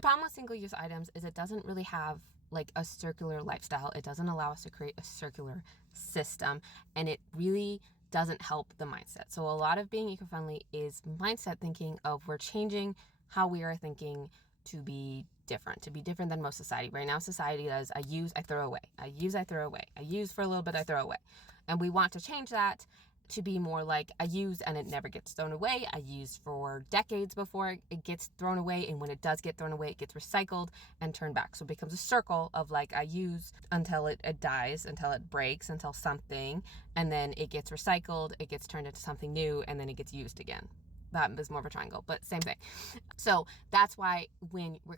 The problem with single-use items is it doesn't really have like a circular lifestyle. It doesn't allow us to create a circular system, and it really doesn't help the mindset. So a lot of being eco-friendly is mindset thinking of we're changing how we are thinking to be different than most society. Right now, society does I use, I throw away. I use, I throw away. I use for a little bit, I throw away. And we want to change that to be more like I use and it never gets thrown away. I use for decades before it gets thrown away. And when it does get thrown away, it gets recycled and turned back. So it becomes a circle of like I use until it dies, until it breaks, until something, and then it gets recycled, it gets turned into something new, and then it gets used again. That is more of a triangle, but same thing. So that's why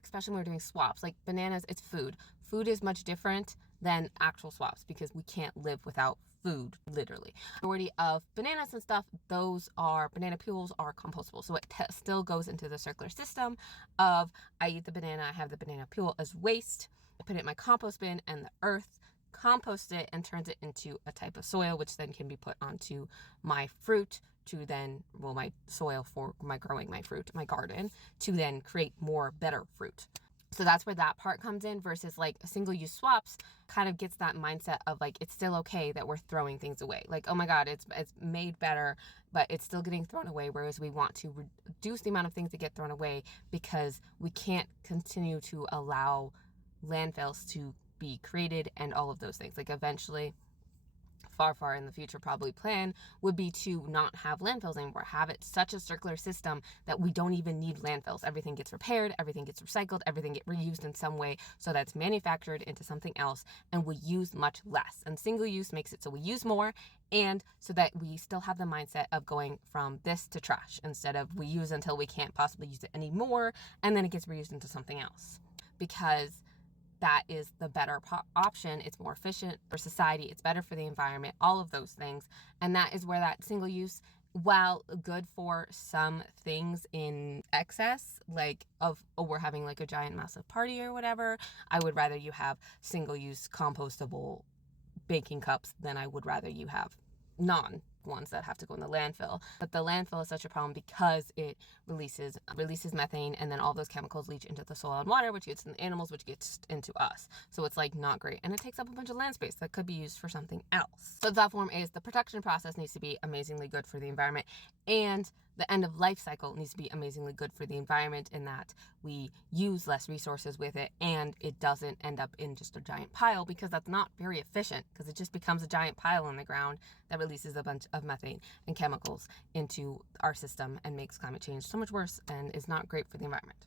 especially when we're doing swaps, like bananas, it's food. Food is much different than actual swaps because we can't live without food, literally. The majority of bananas and stuff, banana peels are compostable. So it still goes into the circular system of I eat the banana, I have the banana peel as waste, I put it in my compost bin, and the earth composts it and turns it into a type of soil, which then can be put onto my fruit to then, my soil for my growing my fruit, my garden, to then create better fruit. So that's where that part comes in versus like single-use swaps kind of gets that mindset of like, it's still okay that we're throwing things away. Like, oh my God, it's made better, but it's still getting thrown away. Whereas we want to reduce the amount of things that get thrown away because we can't continue to allow landfills to be created and all of those things. Like eventually, far in the future, probably plan would be to not have landfills anymore, have it such a circular system that we don't even need landfills. Everything gets repaired, everything gets recycled, everything gets reused in some way so that's manufactured into something else, and we use much less. And single use makes it so we use more, and so that we still have the mindset of going from this to trash instead of we use until we can't possibly use it anymore, and then it gets reused into something else. Because that is the better option. It's more efficient for society. It's better for the environment, all of those things. And that is where that single use, while good for some things in excess, like we're having like a giant massive party or whatever, I would rather you have single use compostable baking cups than I would rather you have ones that have to go in the landfill. But the landfill is such a problem because it releases methane, and then all those chemicals leach into the soil and water, which gets in the animals, which gets into us. So it's like not great, and it takes up a bunch of land space that could be used for something else. So the platform is the production process needs to be amazingly good for the environment, and the end of life cycle needs to be amazingly good for the environment in that we use less resources with it and it doesn't end up in just a giant pile, because that's not very efficient, because it just becomes a giant pile in the ground that releases a bunch of methane and chemicals into our system and makes climate change so much worse and is not great for the environment.